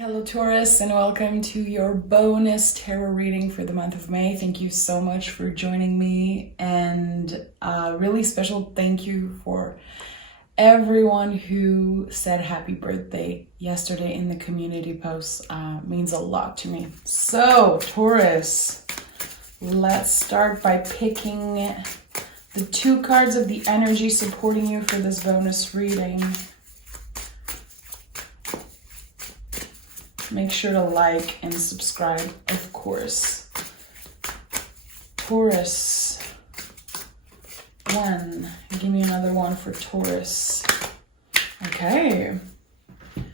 Hello Taurus, and welcome to your bonus tarot reading for the month of May. Thank you so much for joining me, and a really special thank you for everyone who said happy birthday yesterday in the community post. Means a lot to me. So Taurus, let's start by picking the two cards of the energy supporting you for this bonus reading. Make sure to like and subscribe, of course. Taurus. 1. Give me another one for Taurus. Okay. What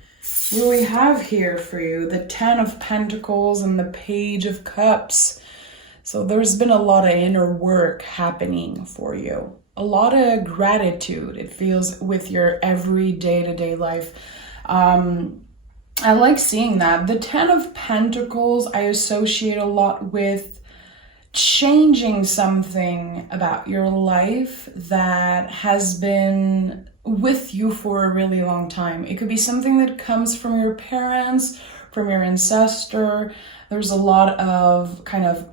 do we have here for you? The 10 of Pentacles and the Page of Cups. So there's been a lot of inner work happening for you. A lot of gratitude, it feels, with your every day-to-day life. I like seeing that. The 10 of Pentacles I associate a lot with changing something about your life that has been with you for a really long time. It could be something that comes from your parents, from your ancestor. There's a lot of kind of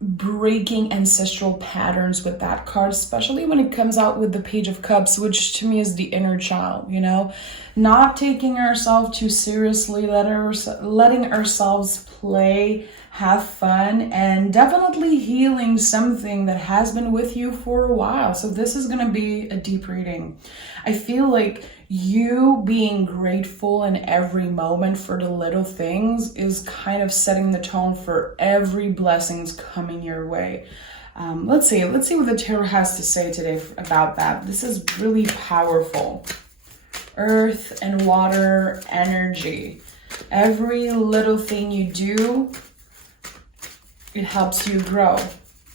breaking ancestral patterns with that card, especially when it comes out with the Page of Cups, which to me is the inner child, you know, not taking ourselves too seriously, letting ourselves play, have fun, and definitely healing something that has been with you for a while. So this is going to be a deep reading. I feel like you being grateful in every moment for the little things is kind of setting the tone for every blessings coming your way. Let's see what the tarot has to say today about that. This is really powerful. Earth and water energy. Every little thing you do, it helps you grow.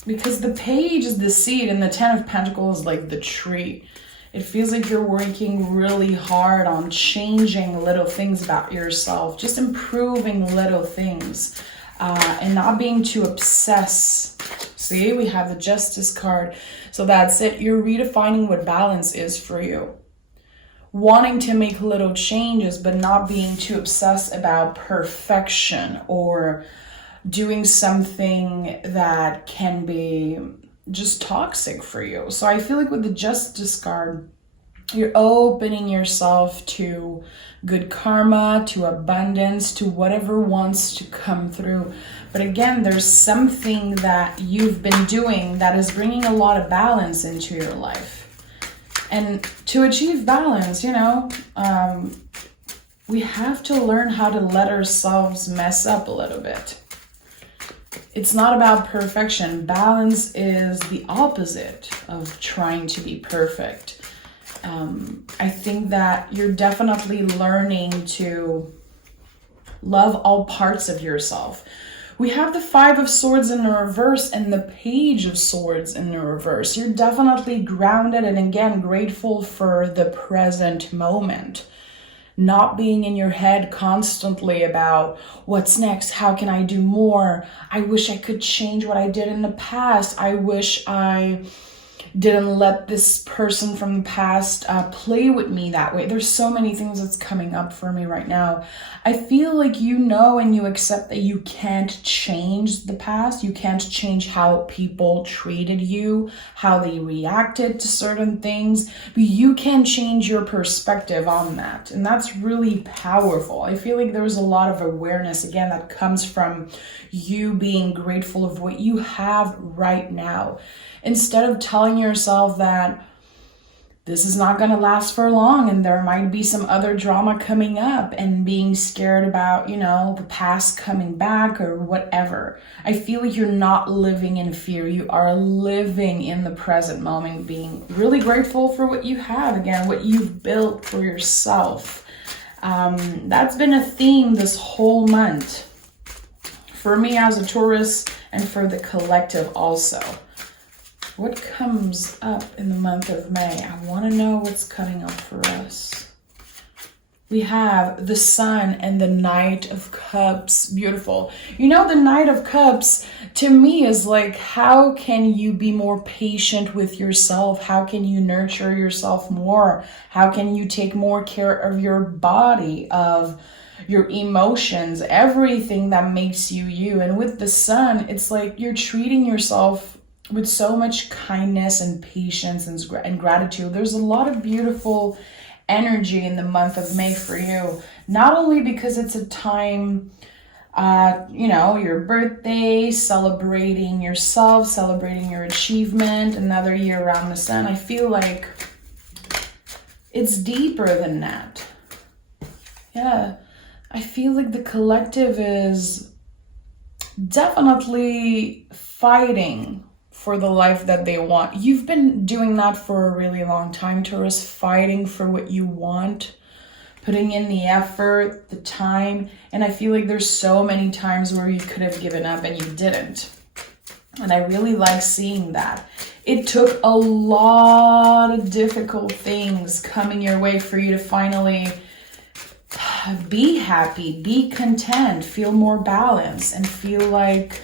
Because the page is the seed and the 10 of Pentacles is like the tree. It feels like you're working really hard on changing little things about yourself, just improving little things, and not being too obsessed. See, we have the Justice card. So that's it. You're redefining what balance is for you. Wanting to make little changes, but not being too obsessed about perfection or doing something that can be just toxic for you. So I feel like with the Justice card, you're opening yourself to good karma, to abundance, to whatever wants to come through. But again, there's something that you've been doing that is bringing a lot of balance into your life. And to achieve balance, you know, we have to learn how to let ourselves mess up a little bit. It's not about perfection. Balance is the opposite of trying to be perfect. I think that you're definitely learning to love all parts of yourself. We have the 5 of Swords in the reverse and the Page of Swords in the reverse. You're definitely grounded and again grateful for the present moment. Not being in your head constantly about what's next, how can I do more? I wish I could change what I did in the past. I wish I didn't let this person from the past play with me that way. There's so many things that's coming up for me right now. I feel like you know and you accept that you can't change the past. You can't change how people treated you, how they reacted to certain things, but you can change your perspective on that. And that's really powerful. I feel like there's a lot of awareness, again, that comes from you being grateful of what you have right now. Instead of telling yourself that this is not going to last for long and there might be some other drama coming up and being scared about, you know, the past coming back or whatever. I feel like you're not living in fear. You are living in the present moment, being really grateful for what you have, again, what you've built for yourself. That's been a theme this whole month for me as a Taurus and for the collective also. What comes up in the month of May? I want to know what's coming up for us. We have the Sun and the Knight of Cups. Beautiful. You know, the Knight of Cups to me is like, how can you be more patient with yourself? How can you nurture yourself more? How can you take more care of your body, of your emotions, everything that makes you you. And with the Sun, it's like you're treating yourself with so much kindness and patience and gratitude. There's a lot of beautiful energy in the month of May for you. Not only because it's a time, your birthday, celebrating yourself, celebrating your achievement, another year around the Sun. I feel like it's deeper than that. Yeah, I feel like the collective is definitely fighting for the life that they want. You've been doing that for a really long time, Taurus, fighting for what you want, putting in the effort, the time, and I feel like there's so many times where you could have given up and you didn't. And I really like seeing that. It took a lot of difficult things coming your way for you to finally be happy, be content, feel more balanced, and feel like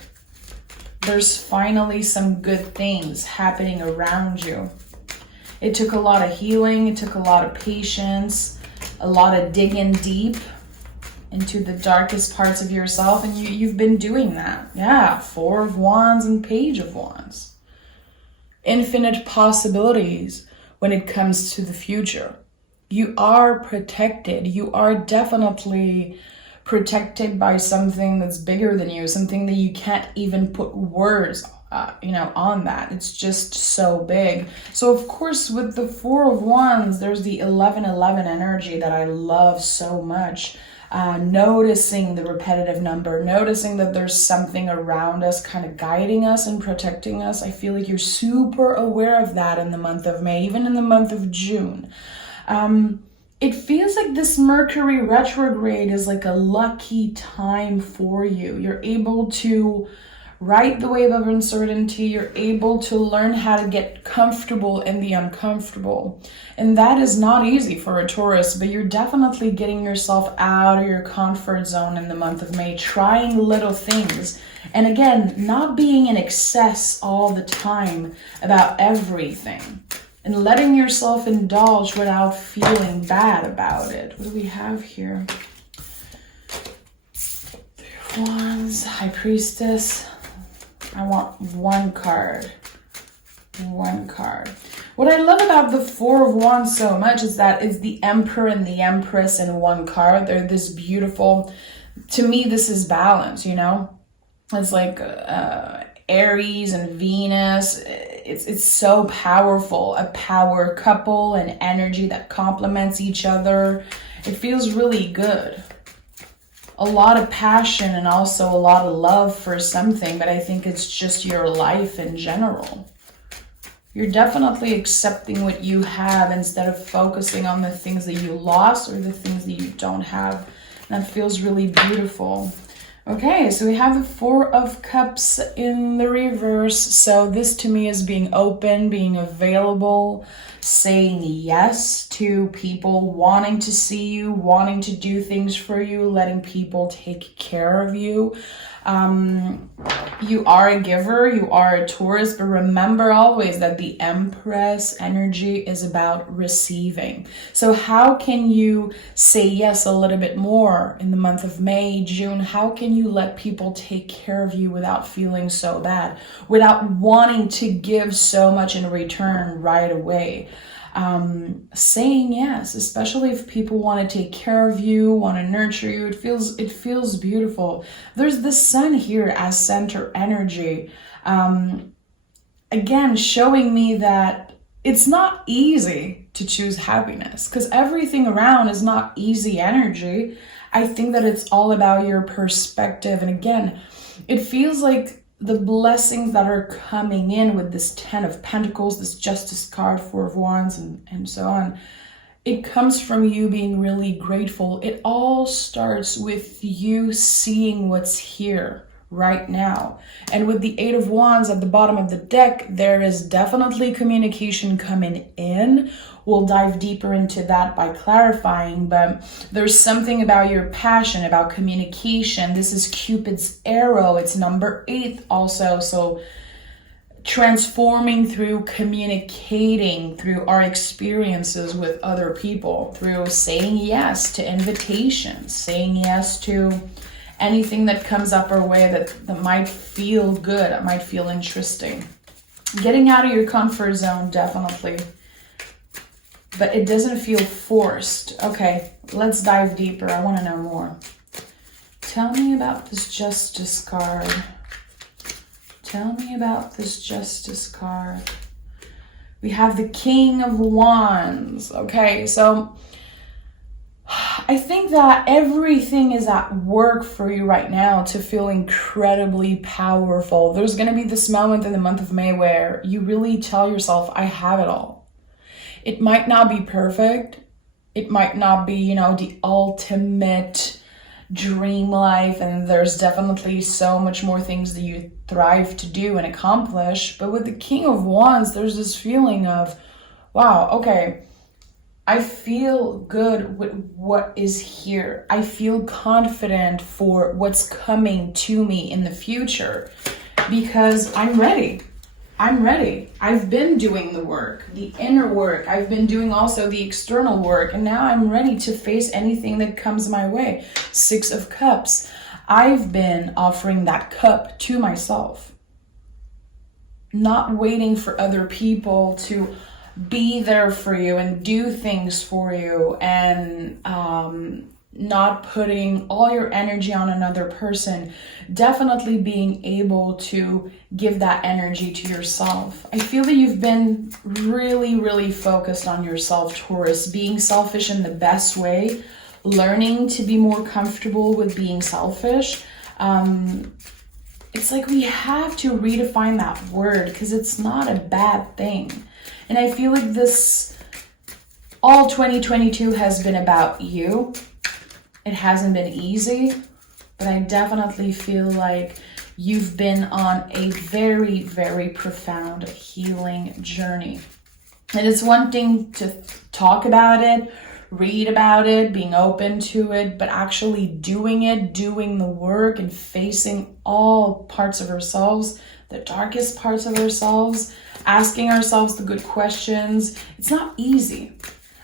there's finally some good things happening around you. It took a lot of healing, it took a lot of patience, a lot of digging deep into the darkest parts of yourself, and you've been doing that. Yeah, 4 of Wands and Page of Wands. Infinite possibilities when it comes to the future. You are protected. You are definitely protected by something that's bigger than you, something that you can't even put words on that. It's just so big. So of course, with the 4 of Wands, there's the 1111 energy that I love so much. Noticing the repetitive number, noticing that there's something around us kind of guiding us and protecting us. I feel like you're super aware of that in the month of May, even in the month of June. It feels like this Mercury retrograde is like a lucky time for you. You're able to ride the wave of uncertainty. You're able to learn how to get comfortable in the uncomfortable. And that is not easy for a Taurus, but you're definitely getting yourself out of your comfort zone in the month of May, trying little things. And again, not being in excess all the time about everything. And letting yourself indulge without feeling bad about it. What do we have here? 3 of Wands, High Priestess. I want one card. One card. What I love about the 4 of Wands so much is that it's the Emperor and the Empress in one card. They're this beautiful, to me, this is balance, It's like Aries and Venus. It's so powerful, a power couple, an energy that complements each other. It feels really good. A lot of passion and also a lot of love for something, but I think it's just your life in general. You're definitely accepting what you have instead of focusing on the things that you lost or the things that you don't have. That feels really beautiful. Okay, so we have the 4 of Cups in the reverse. So this to me is being open, being available, saying yes to people wanting to see you, wanting to do things for you, letting people take care of you. You are a giver, you are a Taurus, but remember always that the Empress energy is about receiving. So how can you say yes a little bit more in the month of May, June? How can you let people take care of you without feeling so bad, without wanting to give so much in return right away? Saying yes, especially if people want to take care of you, want to nurture you, it feels beautiful. There's the Sun here as center energy. Again, showing me that it's not easy to choose happiness because everything around is not easy energy. I think that it's all about your perspective. And again, it feels like the blessings that are coming in with this 10 of Pentacles, this Justice card, 4 of Wands, and so on. It comes from you being really grateful. It all starts with you seeing what's here right now. And with the 8 of Wands at the bottom of the deck, there is definitely communication coming in. We'll dive deeper into that by clarifying, but there's something about your passion, about communication. This is Cupid's arrow. It's number 8 also. So transforming through communicating through our experiences with other people, through saying yes to invitations, saying yes to anything that comes up our way that might feel good, that might feel interesting. Getting out of your comfort zone, definitely. But it doesn't feel forced. Okay, let's dive deeper. I want to know more. Tell me about this Justice card. Tell me about this Justice card. We have the King of Wands. Okay, so I think that everything is at work for you right now to feel incredibly powerful. There's going to be this moment in the month of May where you really tell yourself, I have it all. It might not be perfect. It might not be, the ultimate dream life. And there's definitely so much more things that you thrive to do and accomplish. But with the King of Wands, there's this feeling of, wow, okay, I feel good with what is here. I feel confident for what's coming to me in the future because I'm ready. I'm ready. I've been doing the work, the inner work. I've been doing also the external work. And now I'm ready to face anything that comes my way. 6 of Cups. I've been offering that cup to myself. Not waiting for other people to be there for you and do things for you, and not putting all your energy on another person. Definitely being able to give that energy to yourself. I feel that you've been really, really focused on yourself, Taurus, being selfish in the best way, learning to be more comfortable with being selfish. It's like we have to redefine that word because it's not a bad thing. And I feel like all 2022 has been about you. It hasn't been easy, but I definitely feel like you've been on a very, very profound healing journey. And it's one thing to talk about it, read about it, being open to it, but actually doing it, doing the work and facing all parts of ourselves, the darkest parts of ourselves, asking ourselves the good questions. It's not easy.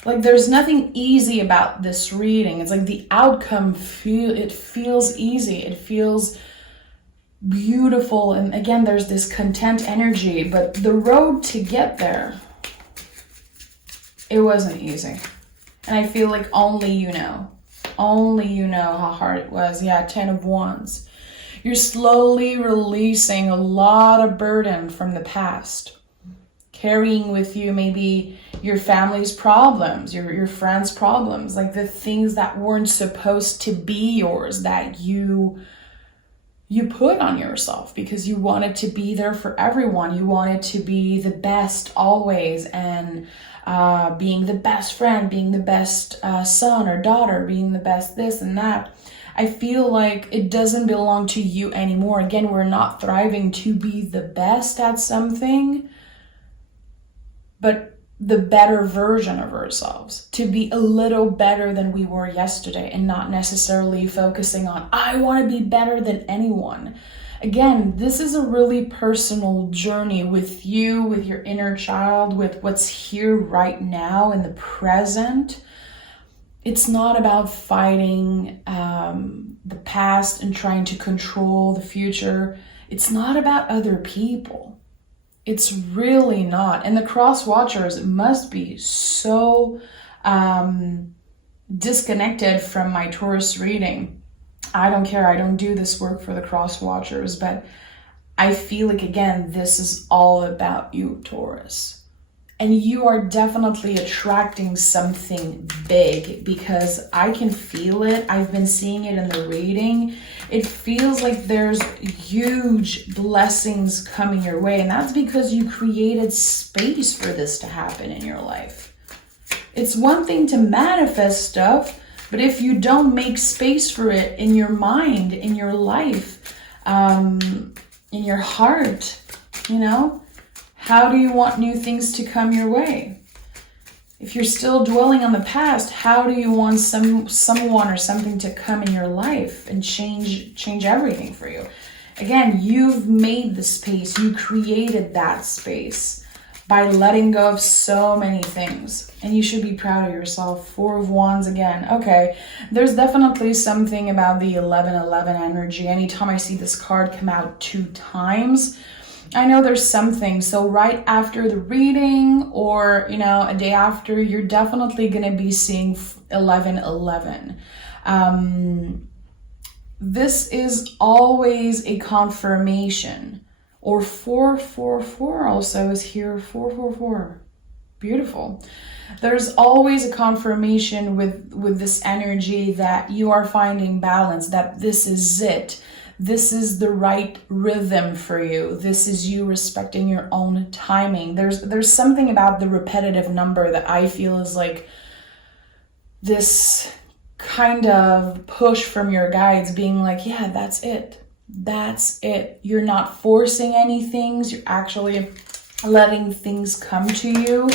Like there's nothing easy about this reading. It's like the outcome feels easy. It feels beautiful. And again, there's this content energy, but the road to get there, it wasn't easy. And I feel like only you know how hard it was. Yeah, 10 of Wands. You're slowly releasing a lot of burden from the past. Carrying with you maybe your family's problems, your friends' problems, like the things that weren't supposed to be yours that you put on yourself because you wanted to be there for everyone. You wanted to be the best always, and being the best friend, being the best son or daughter, being the best this and that. I feel like it doesn't belong to you anymore. Again, we're not thriving to be the best at something, but the better version of ourselves, to be a little better than we were yesterday, and not necessarily focusing on, I want to be better than anyone. Again, this is a really personal journey with you, with your inner child, with what's here right now in the present. It's not about fighting the past and trying to control the future. It's not about other people. It's really not. And the cross watchers must be so disconnected from my Taurus reading. I don't care. I don't do this work for the cross watchers, but I feel like, again, this is all about you, Taurus. And you are definitely attracting something big because I can feel it. I've been seeing it in the reading. It feels like there's huge blessings coming your way. And that's because you created space for this to happen in your life. It's one thing to manifest stuff, but if you don't make space for it in your mind, in your life, in your heart, how do you want new things to come your way? If you're still dwelling on the past, how do you want someone or something to come in your life and change everything for you? Again, you've made the space. You created that space by letting go of so many things. And you should be proud of yourself. 4 of Wands again. Okay, there's definitely something about the 11-11 energy. Anytime I see this card come out 2 times, I know there's something. So right after the reading, or, you know, a day after, you're definitely going to be seeing 11-11. This is always a confirmation. Or 444 also is here. 444. Beautiful. There's always a confirmation with this energy that you are finding balance, that this is it. This is the right rhythm for you. This is you respecting your own timing. There's something about the repetitive number that I feel is like this kind of push from your guides being like, yeah, that's it. That's it. You're not forcing anything. You're actually letting things come to you.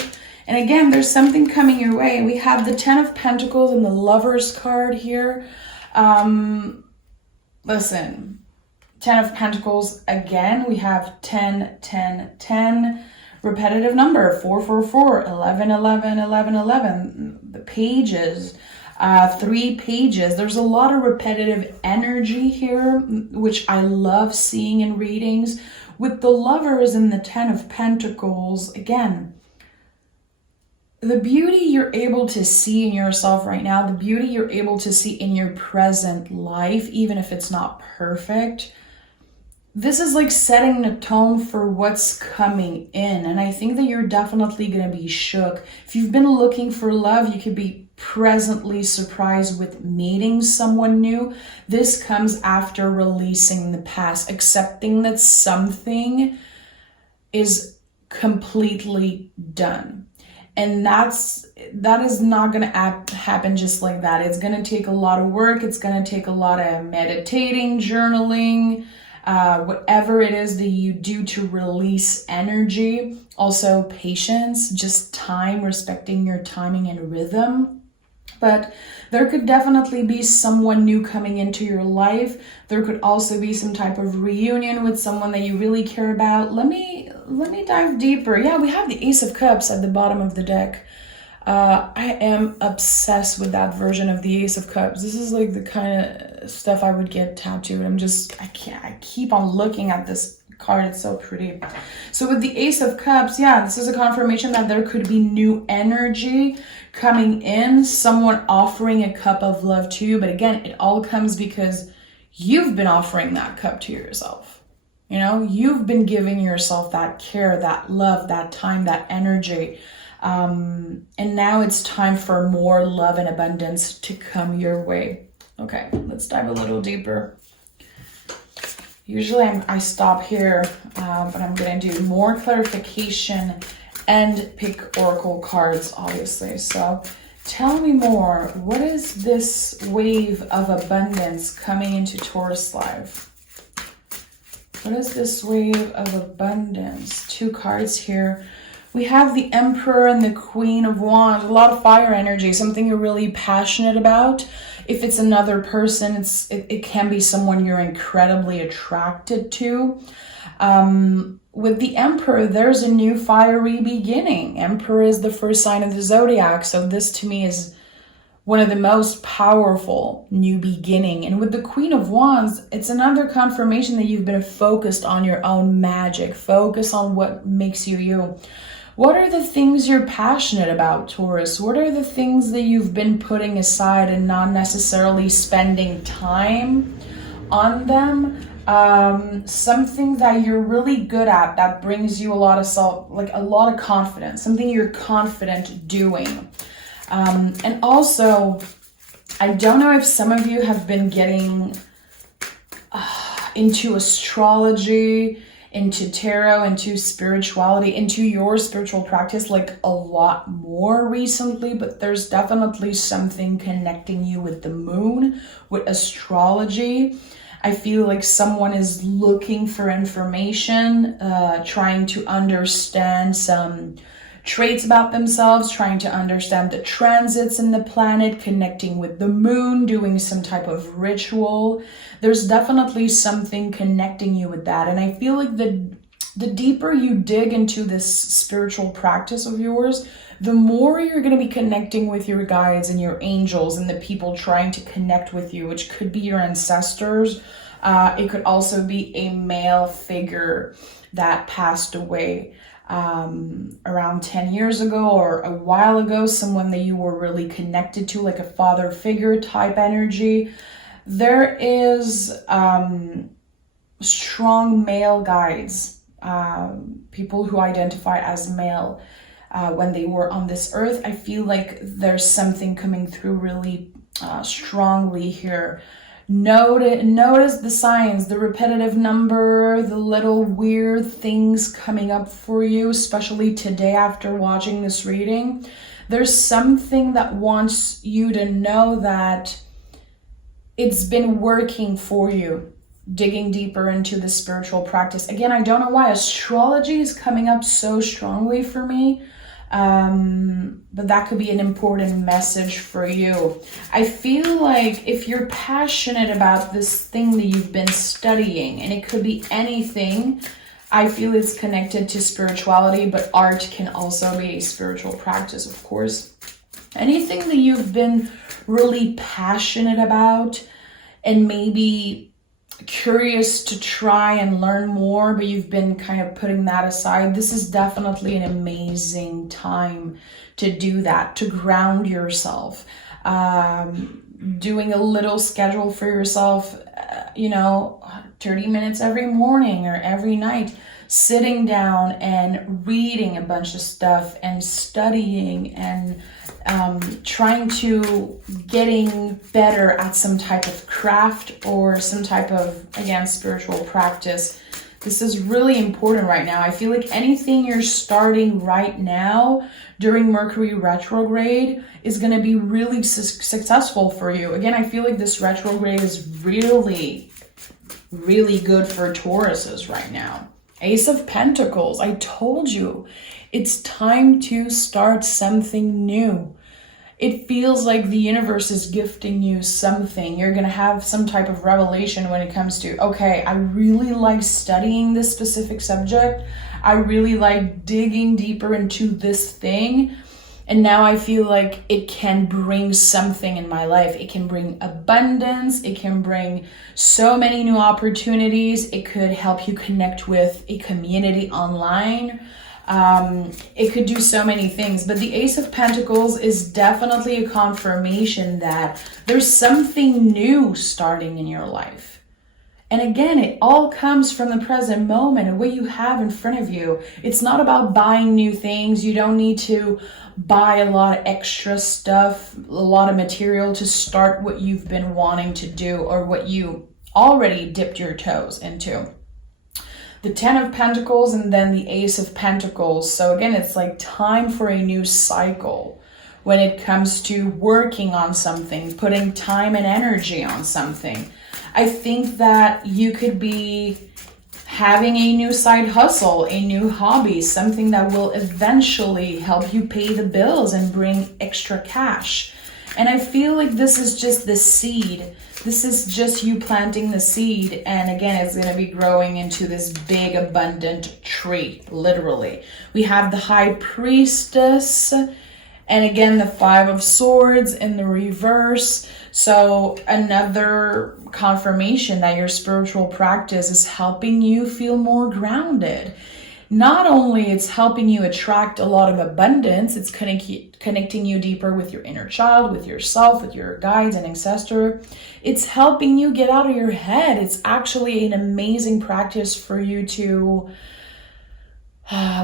And again, there's something coming your way. We have the 10 of Pentacles and the Lovers card here. Listen, 10 of Pentacles again. We have 10, 10, 10. Repetitive number, 444, 11, 11, 11, 11. The pages. 3 pages. There's a lot of repetitive energy here, which I love seeing in readings. With the Lovers and the 10 of Pentacles, again, the beauty you're able to see in yourself right now, the beauty you're able to see in your present life, even if it's not perfect, this is like setting the tone for what's coming in. And I think that you're definitely going to be shook. If you've been looking for love, you could be presently surprised with meeting someone new. This comes after releasing the past, accepting that something is completely done. And that is not going to happen just like that. It's going to take a lot of work. It's going to take a lot of meditating, journaling, whatever it is that you do to release energy. Also patience, just time, respecting your timing and rhythm. But there could definitely be someone new coming into your life. There could also be some type of reunion with someone that you really care about. Let me dive deeper. Yeah, we have the Ace of Cups at the bottom of the deck. I am obsessed with that version of the Ace of Cups. This is like the kind of stuff I would get tattooed. I keep on looking at this card. It's so pretty. So with the Ace of Cups, yeah, this is a confirmation that there could be new energy coming in, someone offering a cup of love to you. But again, it all comes because you've been offering that cup to yourself. You know, you've been giving yourself that care, that love, that time, that energy. And now it's time for more love and abundance to come your way. Okay, let's dive a little deeper. Usually I stop here, but I'm going to do more clarification and pick oracle cards, obviously. So tell me more. What is this wave of abundance coming into Taurus life? What is this wave of abundance? 2 cards here. We have the Emperor and the Queen of Wands. A lot of fire energy, something you're really passionate about. If it's another person, it can be someone you're incredibly attracted to. With the Emperor, there's a new fiery beginning. Emperor is the first sign of the zodiac. So this to me is one of the most powerful new beginning. And with the Queen of Wands, it's another confirmation that you've been focused on your own magic. Focus on what makes you you. What are the things you're passionate about, Taurus? What are the things that you've been putting aside and not necessarily spending time on them? Something that you're really good at that brings you a lot of confidence, something you're confident doing. And also, I don't know if some of you have been getting into astrology, into tarot, into spirituality, into your spiritual practice like a lot more recently, but there's definitely something connecting you with the moon, with astrology. I feel like someone is looking for information, trying to understand some traits about themselves, trying to understand the transits in the planet, connecting with the moon, doing some type of ritual. There's definitely something connecting you with that. And I feel like the deeper you dig into this spiritual practice of yours, the more you're going to be connecting with your guides and your angels and the people trying to connect with you, which could be your ancestors. It could also be a male figure that passed away around 10 years ago or a while ago, someone that you were really connected to, like a father figure type energy. There is strong male guides, people who identify as male. When they were on this earth, I feel like there's something coming through really strongly here. Notice the signs, the repetitive number, the little weird things coming up for you, especially today after watching this reading. There's something that wants you to know that it's been working for you, digging deeper into the spiritual practice. Again, I don't know why astrology is coming up so strongly for me. But that could be an important message for you. I feel like if you're passionate about this thing that you've been studying, and it could be anything, I feel it's connected to spirituality, but art can also be a spiritual practice, of course. Anything that you've been really passionate about and maybe curious to try and learn more, but you've been kind of putting that aside, this is definitely an amazing time to do that, to ground yourself. Doing a little schedule for yourself, 30 minutes every morning or every night, sitting down and reading a bunch of stuff and studying and trying to getting better at some type of craft or some type of, again, spiritual practice. This is really important right now. I feel like anything you're starting right now during Mercury retrograde is going to be really successful for you. Again, I feel like this retrograde is really, really good for Tauruses right now. Ace of Pentacles. I told you, it's time to start something new. It feels like the universe is gifting you something. You're going to have some type of revelation when it comes to, okay, I really like studying this specific subject. I really like digging deeper into this thing. And now I feel like it can bring something in my life. It can bring abundance. It can bring so many new opportunities. It could help you connect with a community online. It could do so many things, but the Ace of Pentacles is definitely a confirmation that there's something new starting in your life. And again, it all comes from the present moment and what you have in front of you. It's not about buying new things. You don't need to buy a lot of extra stuff, a lot of material to start what you've been wanting to do or what you already dipped your toes into. The 10 of Pentacles and then the Ace of Pentacles. So again, it's like time for a new cycle when it comes to working on something, putting time and energy on something. I think that you could be having a new side hustle, a new hobby, something that will eventually help you pay the bills and bring extra cash. And I feel like this is just the seed. This is just you planting the seed. And again, it's going to be growing into this big, abundant tree, literally. We have the High Priestess. And again, the 5 of Swords in the reverse. So another confirmation that your spiritual practice is helping you feel more grounded. Not only it's helping you attract a lot of abundance, it's connecting you deeper with your inner child, with yourself, with your guides and ancestor. It's helping you get out of your head. It's actually an amazing practice for you to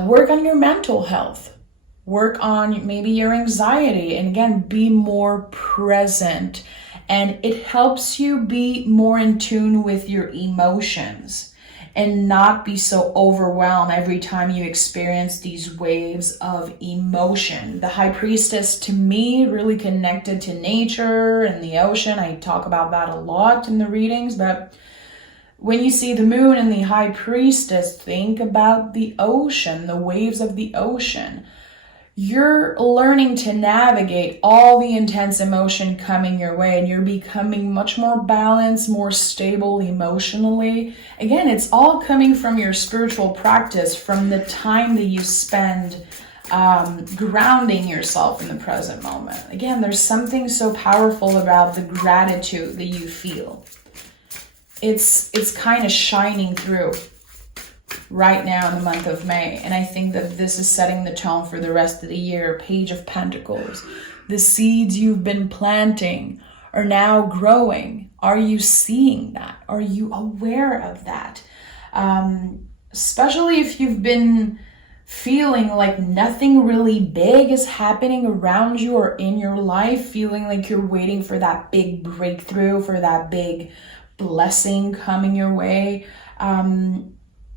work on your mental health, work on maybe your anxiety, and again, be more present. And it helps you be more in tune with your emotions and not be so overwhelmed every time you experience these waves of emotion. The High Priestess, to me, really connected to nature and the ocean. I talk about that a lot in the readings, but when you see the moon and the High Priestess, think about the ocean, the waves of the ocean. you're learning to navigate all the intense emotion coming your way, and you're becoming much more balanced, more stable emotionally. Again, it's all coming from your spiritual practice, from the time that you spend grounding yourself in the present moment. Again, there's something so powerful about the gratitude that you feel. It's kind of shining through right now in the month of May. And I think that this is setting the tone for the rest of the year. Page of Pentacles. The seeds you've been planting are now growing. Are you seeing that? Are you aware of that? Especially if you've been feeling like nothing really big is happening around you or in your life, feeling like you're waiting for that big breakthrough, for that big blessing coming your way.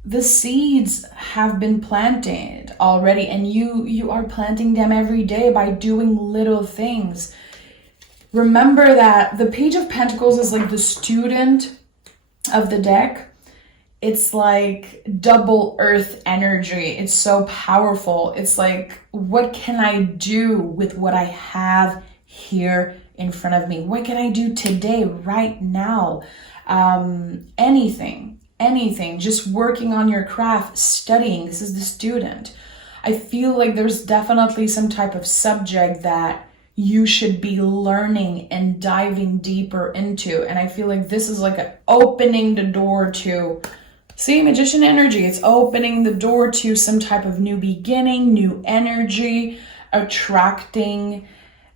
The seeds have been planted already, and you are planting them every day by doing little things. Remember that the Page of Pentacles is like the student of the deck. It's like double earth energy. It's so powerful. It's like, what can I do with what I have here in front of me? What can I do today, right now? Anything, just working on your craft, studying. This is the student. I feel like there's definitely some type of subject that you should be learning and diving deeper into. And I feel like this is like opening the door to, see, Magician energy. It's opening the door to some type of new beginning, new energy, attracting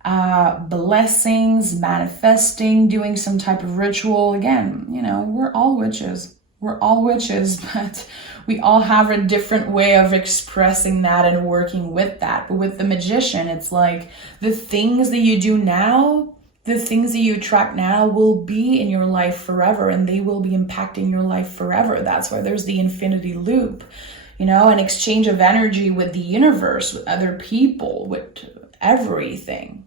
blessings, manifesting, doing some type of ritual. Again, we're all witches. We're all witches, but we all have a different way of expressing that and working with that. But with the Magician, it's like the things that you do now, the things that you attract now will be in your life forever, and they will be impacting your life forever. That's why there's the infinity loop, an exchange of energy with the universe, with other people, with everything.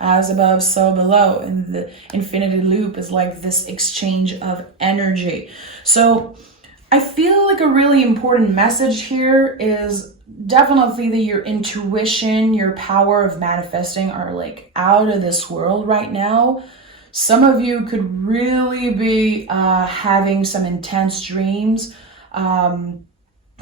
As above, so below. And the infinity loop is like this exchange of energy. So I feel like a really important message here is definitely that your intuition, your power of manifesting are like out of this world right now. Some of you could really be having some intense dreams,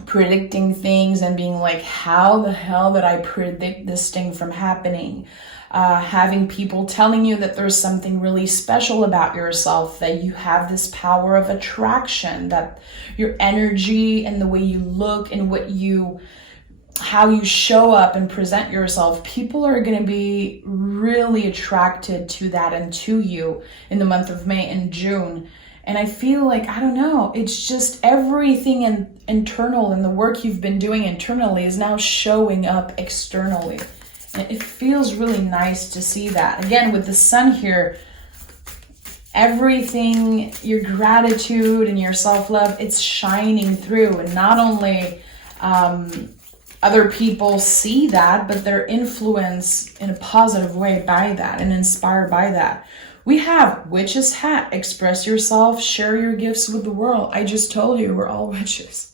predicting things and being like, how the hell did I predict this thing from happening? Having people telling you that there's something really special about yourself, that you have this power of attraction, that your energy and the way you look and how you show up and present yourself, people are going to be really attracted to that and to you in the month of May and June. And I feel like, I don't know, it's just everything internal and the work you've been doing internally is now showing up externally. And it feels really nice to see that. Again, with the sun here, everything, your gratitude and your self-love, it's shining through. And not only other people see that, but they're influenced in a positive way by that and inspired by that. We have Witch's Hat. Express yourself, share your gifts with the world. I just told you we're all witches.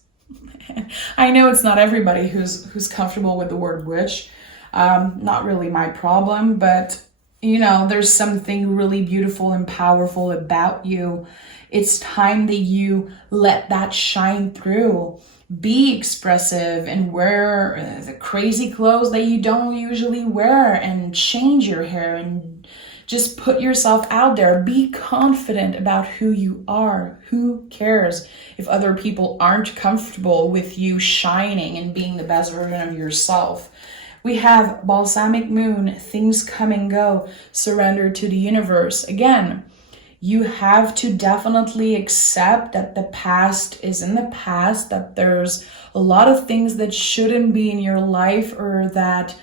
I know it's not everybody who's comfortable with the word witch. Not really my problem, but there's something really beautiful and powerful about you. It's time that you let that shine through. Be expressive and wear the crazy clothes that you don't usually wear, and change your hair and just put yourself out there. Be confident about who you are. Who cares if other people aren't comfortable with you shining and being the best version of yourself? We have Balsamic Moon, things come and go, surrender to the universe. Again, you have to definitely accept that the past is in the past, that there's a lot of things that shouldn't be in your life or that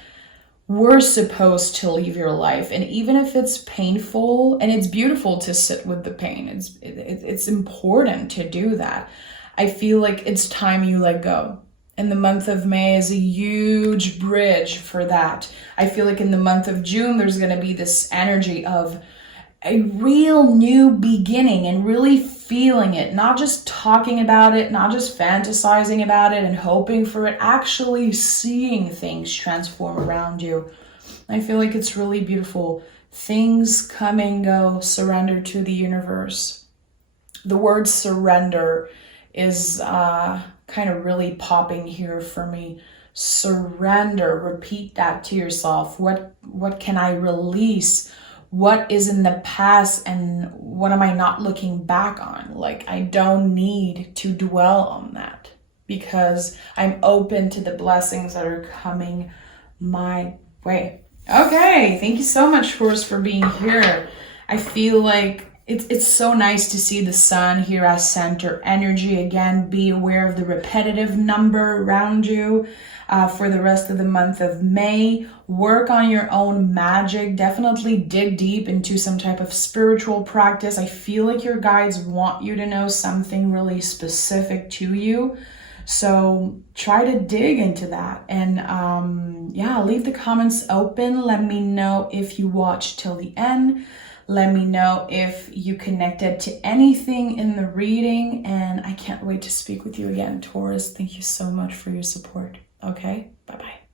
were supposed to leave your life. And even if it's painful, and it's beautiful to sit with the pain, it's important to do that. I feel like it's time you let go. And the month of May is a huge bridge for that. I feel like in the month of June, there's going to be this energy of a real new beginning and really feeling it, not just talking about it, not just fantasizing about it and hoping for it, actually seeing things transform around you. I feel like it's really beautiful. Things come and go, surrender to the universe. The word surrender is kind of really popping here for me. Surrender, repeat that to yourself. What can I release? What is in the past and what am I not looking back on? Like, I don't need to dwell on that because I'm open to the blessings that are coming my way. Okay, thank you so much, Taurus, for being here. I feel like it's so nice to see the sun here as center energy. Again, be aware of the repetitive number around you for the rest of the month of May. Work on your own magic. Definitely dig deep into some type of spiritual practice. I feel like your guides want you to know something really specific to you. So try to dig into that. And yeah, leave the comments open. Let me know if you watched till the end. Let me know if you connected to anything in the reading. And I can't wait to speak with you again, Taurus. Thank you so much for your support. Okay, bye-bye.